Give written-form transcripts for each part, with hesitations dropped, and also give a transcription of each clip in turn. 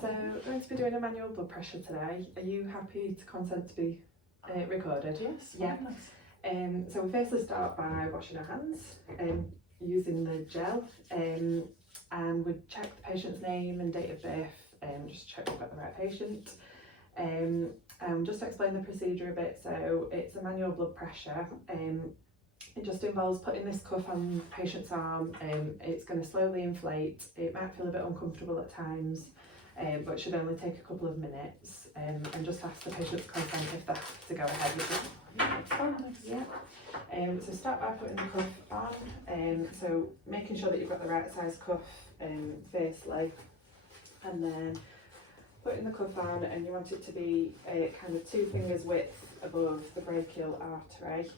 So we're going to be doing a manual blood pressure today. Are you happy to consent to be recorded? Yes. Yeah. So we firstly start by washing our hands using the gel, and we check the patient's name and date of birth, just check we've got the right patient. And just to explain the procedure a bit, so it's a manual blood pressure. It just involves putting this cuff on the patient's arm. It's going to slowly inflate. It might feel a bit uncomfortable at times, but it should only take a couple of minutes, and just ask the patient's consent if they have to go ahead with it. Yeah. So start by putting the cuff on, so making sure that you've got the right size cuff firstly, and then putting the cuff on, and you want it to be kind of 2 fingers width above the brachial artery.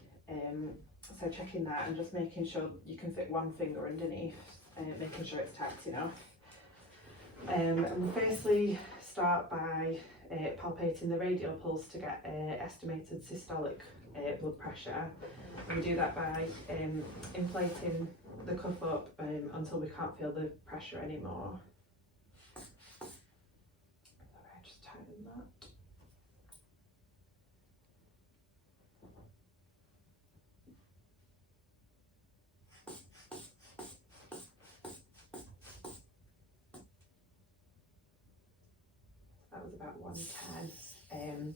So checking that and just making sure you can fit 1 finger underneath, making sure it's tight enough. And we firstly start by palpating the radial pulse to get estimated systolic blood pressure. And we do that by inflating the cuff up until we can't feel the pressure anymore. Okay, just tighten that. That was about 110.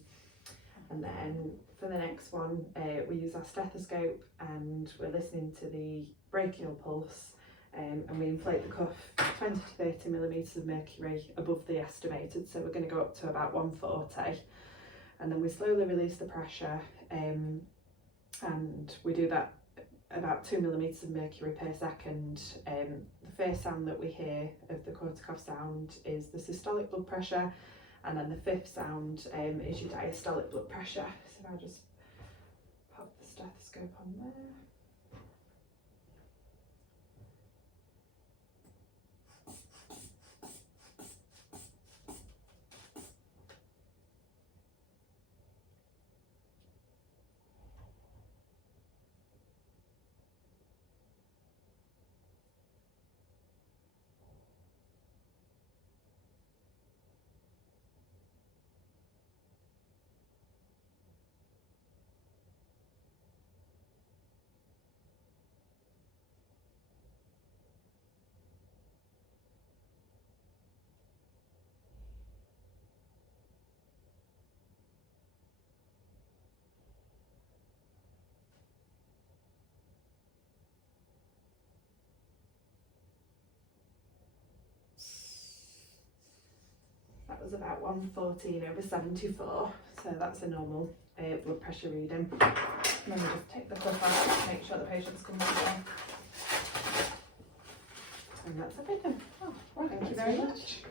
And then for the next one, we use our stethoscope and we're listening to the brachial pulse, and we inflate the cuff 20 to 30 millimetres of mercury above the estimated, so we're going to go up to about 140, and then we slowly release the pressure, and we do that about 2 millimetres of mercury per second. The first sound that we hear of the Korsakoff sound is the systolic blood pressure, and then the 5th sound is your diastolic blood pressure. So I'll just pop the stethoscope on there. That was about 114/74, so that's a normal blood pressure reading. And then we just take the cuff out to make sure the patient's comfortable. And that's everything. Oh, right, Thank you very much.